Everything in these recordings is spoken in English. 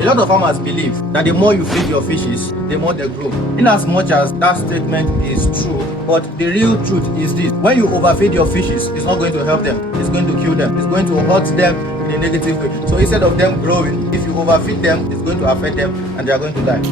A lot of farmers believe that the more you feed your fishes, the more they grow. In as much as that statement is true, but the real truth is this: when you overfeed your fishes, it's not going to help them, it's going to kill them, it's going to hurt them in a negative way. So instead of them growing, if you overfeed them, it's going to affect them and they are going to die.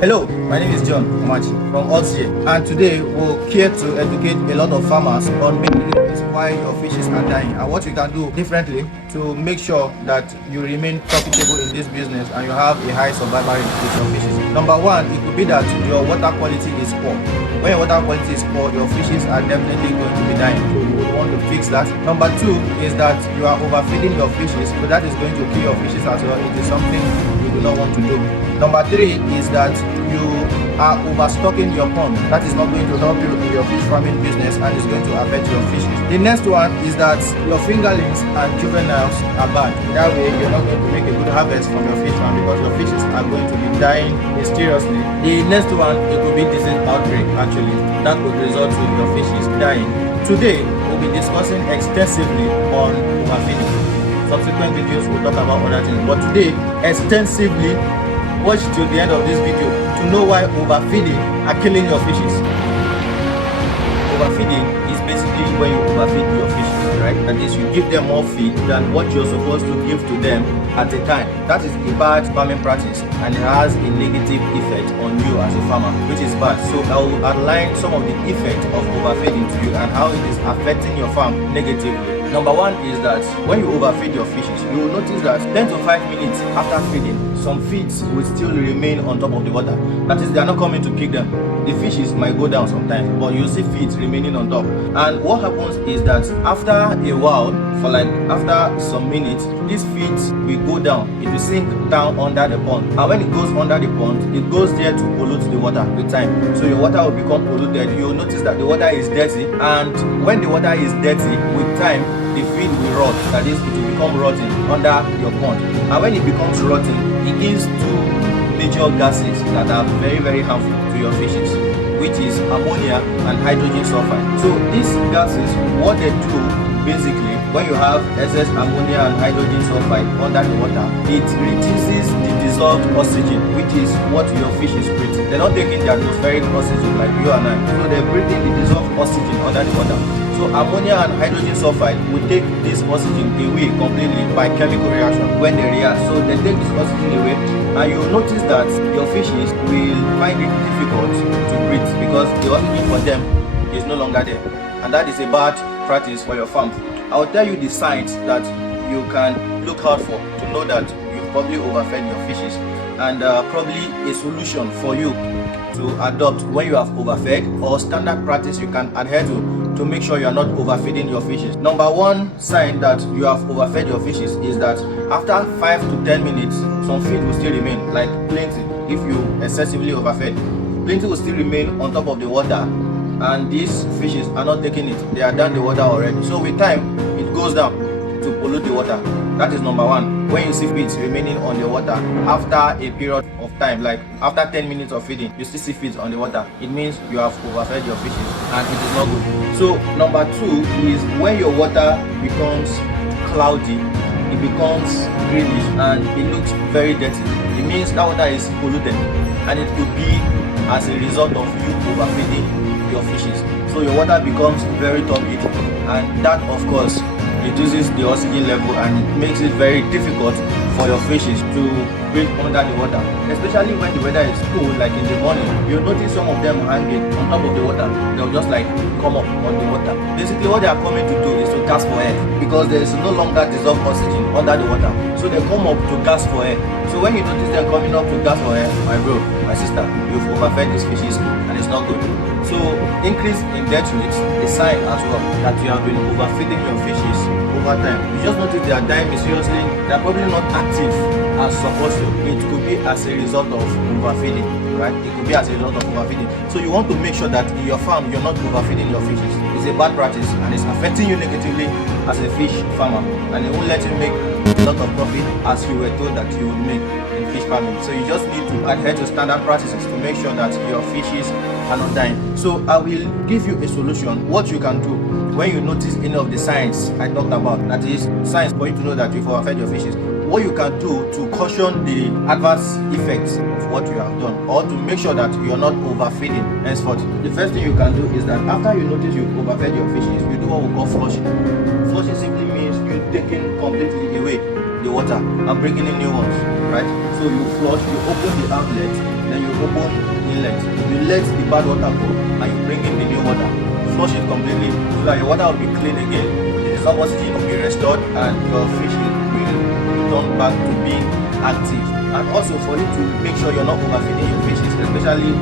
Hello, my name is John Omachi from Odds and today we'll care to educate a lot of farmers on many reasons why your fishes are dying and what you can do differently to make sure that you remain profitable in this business and you have a high survival rate with your fishes. Number one, it could be that your water quality is poor. When your water quality is poor, your fishes are definitely going to be dying. So you would want to fix that. Number two is that you are overfeeding your fishes, so that is going to kill your fishes as well. It is something you do not want to do. Number three is that you are overstocking your pond. That is not going to help you in your fish farming business and is going to affect your fishes. The next one is that your fingerlings and juveniles are bad. That way you're not going to make a good harvest from your fish farm because your fishes are going to be dying mysteriously. The next one, it could be disease outbreak actually. That could result in your fishes dying. Today we'll be discussing extensively on overfeeding. Subsequent videos will talk about other things, but today extensively watch till the end of this video to know why overfeeding are killing your fishes. Overfeeding is basically when you overfeed your fishes, right? That is, you give them more feed than what you're supposed to give to them at a time. That is a bad farming practice and it has a negative effect on you as a farmer, which is bad. So I will outline some of the effects of overfeeding to you and how it is affecting your farm negatively. Number one is that when you overfeed your fishes, you will notice that 10 to 5 minutes after feeding, some feeds will still remain on top of the water. That is, they are not coming to pick them. The fishes might go down sometimes, but you see feeds remaining on top. And what happens is that after a while, after some minutes, these feeds will go down. It will sink down under the pond. And when it goes under the pond, it goes there to pollute the water with time. So your water will become polluted. You'll notice that the water is dirty. And when the water is dirty, with time, the feed will rot. That is, it will become rotten under your pond. And when it becomes rotten, it gives two major gases that are very, very harmful to your fishes, which is ammonia and hydrogen sulfide. So these gases, what they do basically, when you have excess ammonia and hydrogen sulfide under the water, it reduces the dissolved oxygen, which is what your fishes breathe. They're not taking the atmospheric oxygen like you and I, so they're breathing the dissolved oxygen under the water. So ammonia and hydrogen sulfide will take this oxygen away completely by chemical reaction when they react. So they take this oxygen away and you'll notice that your fishes will find it difficult to breathe because the oxygen for them is no longer there. And that is a bad practice for your farm. I'll tell you the signs that you can look out for to know that you've probably overfed your fishes and probably a solution for you to adopt when you have overfed or standard practice you can adhere to make sure you are not overfeeding your fishes. Number one sign that you have overfed your fishes is that after 5 to 10 minutes, some feed will still remain, like plenty. If you excessively overfed, plenty will still remain on top of the water and these fishes are not taking it. They are down the water already. So with time, it goes down to pollute the water. That is number one. When you see feeds remaining on the water after a period of time, like after 10 minutes of feeding, you still see feeds on the water, it means you have overfed your fishes and it is not good. So number two is when your water becomes cloudy, it becomes greenish and it looks very dirty. It means that water is polluted and it could be as a result of you overfeeding your fishes. So your water becomes very turbid and that of course reduces the oxygen level and it makes it very difficult for your fishes to breathe under the water, especially when the weather is cool, like in the morning. You'll notice some of them hanging on top of the water. They'll just like come up on the water. Basically what they are coming to do is to gasp for air because there is no longer dissolved oxygen under the water, so they come up to gasp for air. So when you notice them coming up to gasp for air, my bro, my sister, you've overfed these fishes and it's not good. So increase in death rates is a sign as well that you have been overfeeding your fishes over time. You just notice they are dying mysteriously. They are probably not active as supposed to. It could be as a result of overfeeding, right? It could be as a result of overfeeding. So you want to make sure that in your farm you're not overfeeding your fishes. It's a bad practice and it's affecting you negatively as a fish farmer, and it won't let you make a lot of profit as you were told that you would make in fish farming. So you just need to adhere to standard practices to make sure that your fishes are not dying. So I will give you a solution what you can do when you notice any of the signs I talked about, that is signs for you to know that you've overfed your fishes. what you can do to caution the adverse effects of what you have done, or to make sure that you're not overfeeding henceforth. The first thing you can do is that after you notice you've overfed your fishes, you do what we call flushing. Flushing simply means you taking completely away the water and bringing in new ones, right? So you flush, you open the outlet, then you open inlet. You let the bad water go and you bring in the new water. Flush it completely so that your water will be clean again. The dissolved oxygen will be restored and your fish will return back to being active. And also for you to make sure you're not overfeeding your fishes, especially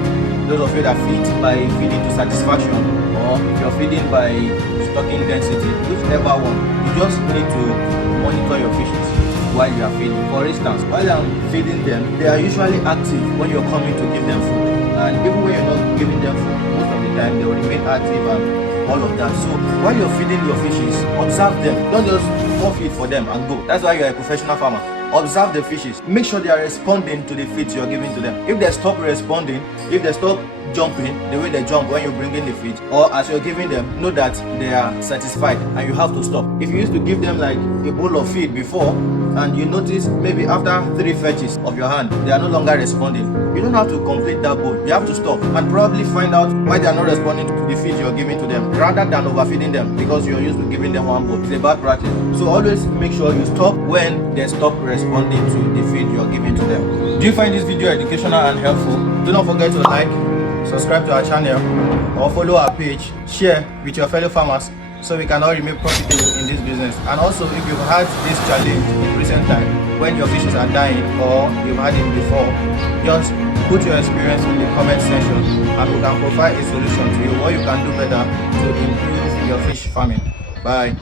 those of you that feed by feeding to satisfaction, or if you're feeding by stocking density, whichever one, you just need to monitor your fishes while you are feeding. For instance, while I'm feeding them, they are usually active when you're coming to give them food, and even when you're not giving them food, most of the time they will remain active and all of that. So while you're feeding your fishes, observe them. Don't just pour feed for them and go. That's why you're a professional farmer. Observe the fishes. Make sure they are responding to the feeds you're giving to them. If they stop responding, if they stop jumping the way they jump when you bring in the feed, or as you're giving them, know that they are satisfied and you have to stop. If you used to give them like a bowl of feed before, and you notice maybe after 3 fetches of your hand they are no longer responding, you don't have to complete that bowl. You have to stop and probably find out why they are not responding to the feed you're giving to them, rather than overfeeding them because you're used to giving them one bowl. It's a bad practice. So always make sure you stop when they stop responding to the feed you're giving to them. Do you find this video educational and helpful? Do not forget to like, subscribe to our channel, or follow our page, share with your fellow farmers so we can all remain profitable in this business. And also, if you've had this challenge in recent time when your fishes are dying, or you've had it before, just put your experience in the comment section and we can provide a solution to you, what you can do better to improve your fish farming. Bye.